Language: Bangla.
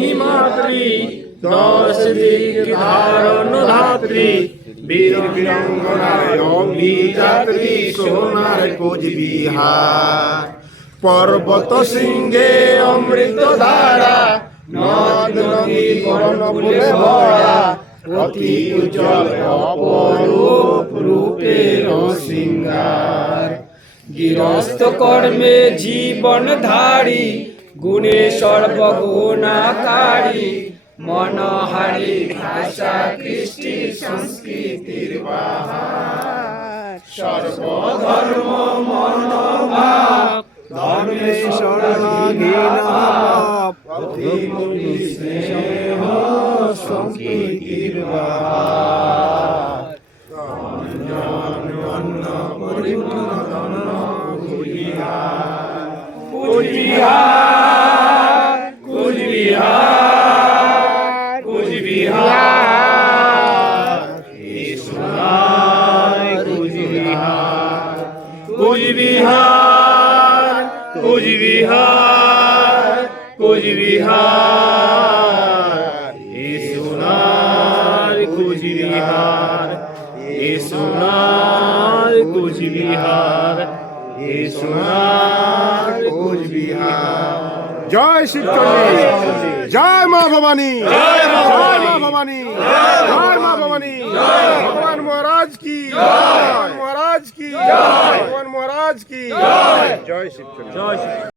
হিমাদ্রি দশ দিক ধারণ ধাত্রী। বীর বীরাঙ্গনায় অভিযাত্রী সোনার কোচবিহার। পর্বত সিংহে অমৃত ধারা, নদ নদী বন ফুলে ভরা। অতি উজ্জ্বল অপরূপ রূপের সিঙ্গার গৃহস্থ কর্মে জীবন ধারী গুণে সর্বগুণাকারী মনোহারি ভাষা কৃষ্টি সংস্কৃতির বাহার। সর্বধর্ম মনোভাব ধর্মে স্বর্ণঘীনা স্নেহ সংস্কৃতির বাহার। बिहार, कुछ बिहार। कुछ बिहार। कुछ बिहार कुछ बिहार कुछ बिहार। सुनार कुछ बिहार। ये सुनार कुछ बिहार। ये सुनार জয় শিবচন্ডী জয় মা ভবানী জয় মা ভবানী। মা ভবানী জয় মা ভবানী ভগবান মহারাজ কি ভগবান মহারাজ কি ভগবান মহারাজ কি জয় শিবচন্ডী জয় শ্রী